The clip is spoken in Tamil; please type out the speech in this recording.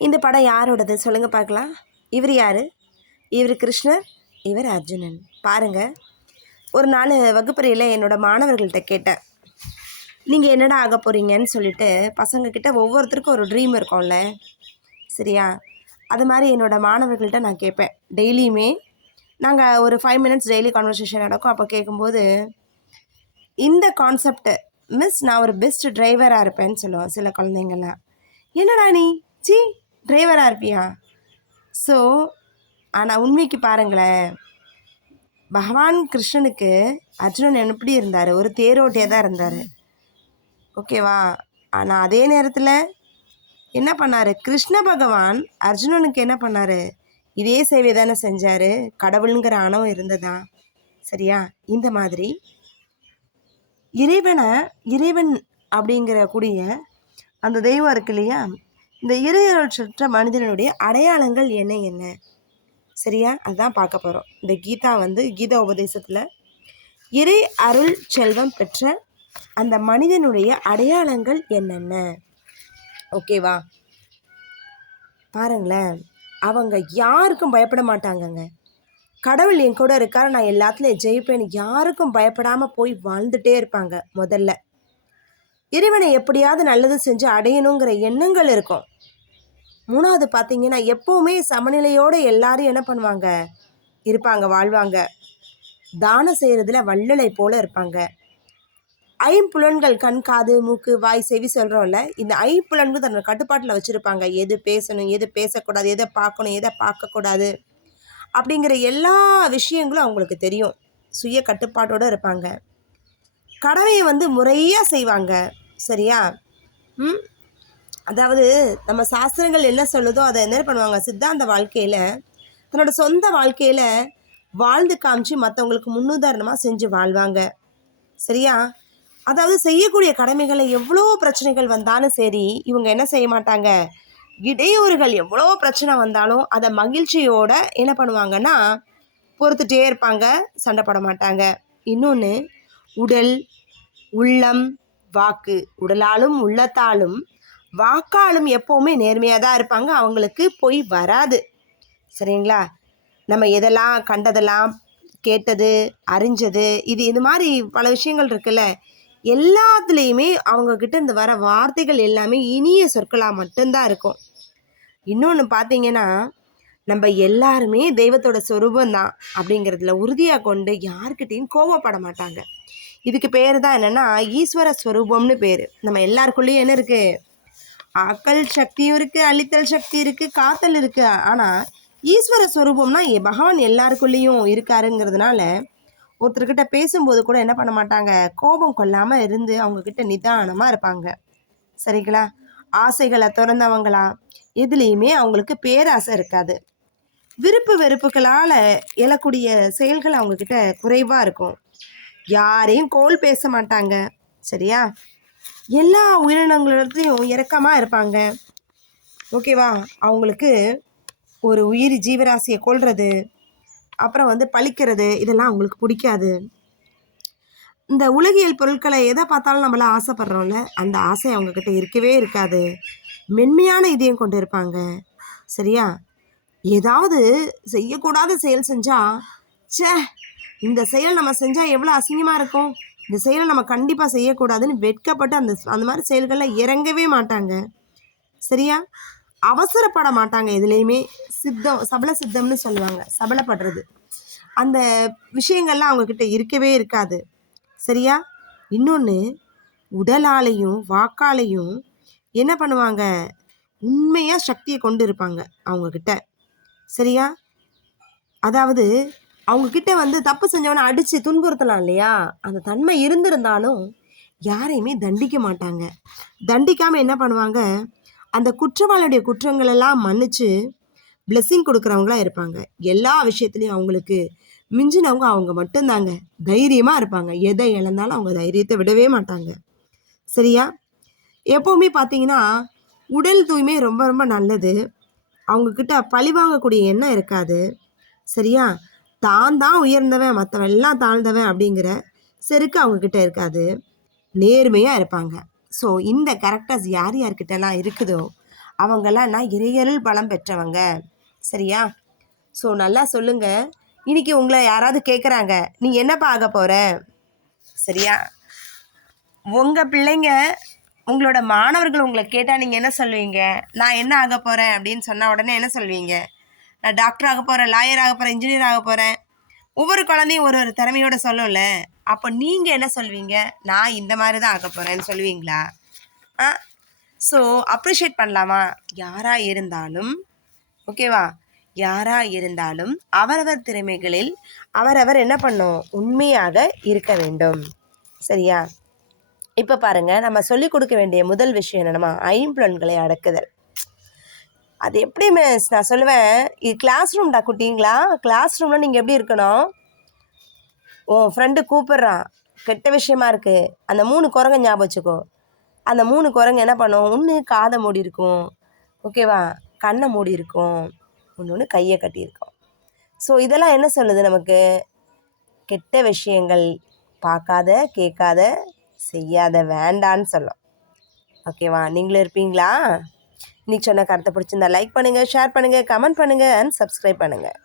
இந்த படம் யாரோடது சொல்லுங்கள் பார்க்கலாம். இவர் யார்? இவர் கிருஷ்ணர், இவர் அர்ஜுனன். பாருங்கள், ஒரு நாள் வகுப்பறையில் என்னோடய மாணவர்கள்ட்ட கேட்டேன், நீங்கள் என்னடா ஆக போகிறீங்கன்னு சொல்லிட்டு. பசங்கக்கிட்ட ஒவ்வொருத்தருக்கும் ஒரு ட்ரீம் இருக்கும்ல, சரியா? அது மாதிரி என்னோடய மாணவர்கள்ட்ட நான் கேட்பேன். டெய்லியுமே நாங்கள் ஒரு 5 மினிட்ஸ் டெய்லி கான்வர்சேஷன் நடக்கும். அப்போ கேட்கும்போது இந்த கான்செப்ட், மிஸ் நான் ஒரு பெஸ்ட் டிரைவராக இருப்பேன்னு சொல்லுவோம் சில குழந்தைங்கள்லாம். என்னடா நீ டிரைவராக இருப்பியா? ஸோ ஆனால் உண்மைக்கு பாருங்களேன், பகவான் கிருஷ்ணனுக்கு அர்ஜுனன் எப்படி இருந்தார்? ஒரு தேரோட்டியாக தான் இருந்தார், ஓகேவா? ஆனால் அதே நேரத்தில் என்ன பண்ணார்? கிருஷ்ண பகவான் அர்ஜுனனுக்கு என்ன பண்ணார்? இதே சேவை தானே செஞ்சார். கடவுளுங்கிற அணம் இருந்ததா? சரியா? இந்த மாதிரி இறைவன் அப்படிங்கிற கூடிய அந்த தெய்வம் இருக்கு இல்லையா, இந்த இறையருளற்ற மனிதனுடைய அடையாளங்கள் என்ன சரியா? அதுதான் பார்க்க போகிறோம். இந்த கீதா உபதேசத்தில் இறை அருள் செல்வம் பெற்ற அந்த மனிதனுடைய அடையாளங்கள் என்னென்ன, ஓகேவா? பாருங்களேன், அவங்க யாருக்கும் பயப்பட மாட்டாங்கங்க. கடவுள் என் கூட இருக்கார், நான் எல்லாத்துலேயும் ஜெயிப்பேன்னு யாருக்கும் பயப்படாமல் போய் வாழ்ந்துட்டே இருப்பாங்க. முதல்ல இறைவனை எப்படியாவது நல்லது செஞ்சு அடையணுங்கிற எண்ணங்கள் இருக்கும். மூணாவது பார்த்தீங்கன்னா, எப்போவுமே சமநிலையோடு எல்லாரும் என்ன பண்ணுவாங்க? இருப்பாங்க, வாழ்வாங்க. தானம் செய்கிறதுல வள்ளலை போல இருப்பாங்க. ஐம்புலன்கள், கண், காது, மூக்கு, வாய், செவி சொல்கிறோம்ல, இந்த ஐம்புலன்கள் தன்னோட கட்டுப்பாட்டில் வச்சுருப்பாங்க. எது பேசணும், எது பேசக்கூடாது, எதை பார்க்கணும், எதை பார்க்கக்கூடாது அப்படிங்கிற எல்லா விஷயங்களும் அவங்களுக்கு தெரியும். சுய கட்டுப்பாட்டோடு இருப்பாங்க. கடமையை முறையாக செய்வாங்க, சரியா? அதாவது நம்ம சாஸ்திரங்கள் என்ன சொல்லுதோ அதை என்ன பண்ணுவாங்க, சித்தாந்த வாழ்க்கையில் தன்னோட சொந்த வாழ்க்கையில் வாழ்ந்து காமிச்சு மற்றவங்களுக்கு முன்னுதாரணமாக செஞ்சு வாழ்வாங்க, சரியா? அதாவது செய்யக்கூடிய கடமைகளை எவ்வளோ பிரச்சனைகள் வந்தாலும் சரி, இவங்க என்ன செய்ய மாட்டாங்க, இடையூறுகள் எவ்வளோ பிரச்சனை வந்தாலும் அதை மகிழ்ச்சியோட என்ன பண்ணுவாங்கன்னா பொறுத்துட்டே இருப்பாங்க, சண்டை போட மாட்டாங்க. இன்னொன்று, உடல், உள்ளம், வாக்கு, உடலாலும் உள்ளத்தாலும் வாக்காலும் எப்போவுமே நேர்மையாக தான் இருப்பாங்க. அவங்களுக்கு பொய் வராது, சரிங்களா? நம்ம எதெல்லாம் கண்டதெல்லாம், கேட்டது, அறிஞ்சது, இது மாதிரி பல விஷயங்கள் இருக்குல்ல, எல்லாத்துலேயுமே அவங்கக்கிட்ட இருந்து வர வார்த்தைகள் எல்லாமே இனிய சொற்களாக மட்டும்தான் இருக்கும். இன்னொன்று பார்த்தீங்கன்னா, நம்ம எல்லாருமே தெய்வத்தோட சொரூபந்தான் அப்படிங்கிறதுல உறுதியாக கொண்டு யார்கிட்டையும் கோவப்பட மாட்டாங்க. இதுக்கு பேர் தான் என்னென்னா ஈஸ்வர ஸ்வரூபம்னு பேர். நம்ம எல்லாருக்குள்ளேயும் என்ன இருக்குது? ஆக்கல் சக்தியும் இருக்குது, அழித்தல் சக்தி இருக்குது, காத்தல் இருக்குது. ஆனால் ஈஸ்வர ஸ்வரூபம்னா பகவான் எல்லாருக்குள்ளேயும் இருக்காருங்கிறதுனால ஒருத்தர்கிட்ட பேசும்போது கூட என்ன பண்ண மாட்டாங்க, கோபம் கொள்ளாமல் இருந்து அவங்கக்கிட்ட நிதானமாக இருப்பாங்க, சரிங்களா? ஆசைகளை திறந்தவங்களா, எதுலேயுமே அவங்களுக்கு பேராசை இருக்காது. விருப்பு வெறுப்புகளால் எழக்கூடிய செயல்கள் அவங்கக்கிட்ட குறைவாக இருக்கும். யாரையும் கோல் பேச மாட்டாங்க, சரியா? எல்லா உயிரினங்களிடத்தையும் இரக்கமாக இருப்பாங்க, ஓகேவா? அவங்களுக்கு ஒரு உயிரி ஜீவராசியை கொல்றது, அப்புறம் பழிக்கிறது, இதெல்லாம் அவங்களுக்கு பிடிக்காது. இந்த உலகியல் பொருட்களை எதை பார்த்தாலும் நம்மளாம் ஆசைப்படுறோம்ல, அந்த ஆசை அவங்கக்கிட்ட இருக்கவே இருக்காது. மென்மையான இதயம் கொண்டு இருப்பாங்க, சரியா? ஏதாவது செய்யக்கூடாத செயல் செஞ்சால், இந்த செயல் நம்ம செஞ்சால் எவ்வளோ அசிங்கமாக இருக்கும், இந்த செயலை நம்ம கண்டிப்பாக செய்யக்கூடாதுன்னு வெட்கப்பட்டு அந்த மாதிரி செயல்களில் இறங்கவே மாட்டாங்க, சரியா? அவசரப்பட மாட்டாங்க எதுலேயுமே. சபல சித்தம்னு சொல்லுவாங்க, சபலப்படுறது, அந்த விஷயங்கள்லாம் அவங்கக்கிட்ட இருக்கவே இருக்காது, சரியா? இன்னொன்று, உடலாலையும் வாக்காலையும் என்ன பண்ணுவாங்க, உண்மையாக சக்தியை கொண்டு இருப்பாங்க அவங்கக்கிட்ட, சரியா? அதாவது அவங்கக்கிட்ட தப்பு செஞ்சவனை அடித்து துன்புறுத்தலாம் இல்லையா, அந்த தன்மை இருந்திருந்தாலும் யாரையுமே தண்டிக்க மாட்டாங்க. தண்டிக்காமல் என்ன பண்ணுவாங்க, அந்த குற்றவாளியுடைய குற்றங்களெல்லாம் மன்னித்து பிளெஸ்ஸிங் கொடுக்குறவங்களாம் இருப்பாங்க. எல்லா விஷயத்துலையும் அவங்களுக்கு மிஞ்சினவங்க அவங்க மட்டும்தாங்க. தைரியமாக இருப்பாங்க, எதை இழந்தாலும் அவங்க தைரியத்தை விடவே மாட்டாங்க, சரியா? எப்போவுமே பார்த்தீங்கன்னா உடல் தூய்மை ரொம்ப ரொம்ப நல்லது. அவங்கக்கிட்ட பழி வாங்கக்கூடிய எண்ணம் இருக்காது, சரியா? தான் உயர்ந்தவன், மற்றவன் எல்லாம் தாழ்ந்தவன் அப்படிங்கிற செருக்கு அவங்கக்கிட்ட இருக்காது. நேர்மையாக இருப்பாங்க. ஸோ இந்த கேரக்டர்ஸ் யார்கிட்டலாம் இருக்குதோ அவங்கெல்லாம் நான் இறையருள் பலம் பெற்றவங்க. சரியா? ஸோ நல்லா சொல்லுங்கள். இன்றைக்கி உங்களை யாராவது கேட்குறாங்க, நீ என்னப்பா ஆக போகிற? சரியா? உங்கள் பிள்ளைங்க, உங்களோட மாணவர்கள் உங்களை கேட்டால் நீங்கள் என்ன சொல்வீங்க? நான் என்ன ஆக போகிறேன் அப்படின்னு சொன்னால் உடனே என்ன சொல்வீங்க? நான் டாக்டர் ஆக போகிறேன், லாயர் ஆக போகிறேன், இன்ஜினியர் ஆக போகிறேன். ஒவ்வொரு குழந்தையும் ஒரு ஒரு திறமையோடு சொல்லும்ல. அப்போ நீங்கள் என்ன சொல்வீங்க? நான் இந்த மாதிரி தான் ஆக போகிறேன்னு சொல்லுவீங்களா? ஸோ அப்ரிஷியேட் பண்ணலாமா? யாராக இருந்தாலும், ஓகேவா, யாராக இருந்தாலும் அவரவர் திறமைகளில் அவரவர் என்ன பண்ணும்? உண்மையாக இருக்க வேண்டும். சரியா? இப்போ பாருங்கள், நம்ம சொல்லிக் கொடுக்க வேண்டிய முதல் விஷயம் என்னென்னா ஐம்புலன்களை அடக்குதல். அது எப்படி மிஸ்? நான் சொல்லுவேன், இது கிளாஸ் ரூம்டா குட்டிங்களா. கிளாஸ் ரூமில் நீங்கள் எப்படி இருக்கணும்? உன் ஃப்ரெண்டு கூப்பிட்றான், கெட்ட விஷயமா இருக்குது, அந்த 3 குரங்க ஞாபகம் வச்சுக்கோ. அந்த 3 குரங்கு என்ன பண்ணும்? ஒன்று காதை மூடி இருக்கும், ஓகேவா, கண்ணை மூடி இருக்கும், ஒன்று கையை கட்டியிருக்கோம். ஸோ இதெல்லாம் என்ன சொல்லுது நமக்கு? கெட்ட விஷயங்கள் பார்க்காத, கேட்காத, செய்யாத, வேண்டான்னு சொல்லும். ஓகேவா? நீங்களும் இருப்பீங்களா? இன்றைக்கி சொன்ன கருத்தை பிடிச்சிருந்தா லைக் பண்ணுங்கள், ஷேர் பண்ணுங்கள், கமெண்ட் பண்ணுங்கள் அண்ட் சப்ஸ்கிரைப் பண்ணுங்கள்.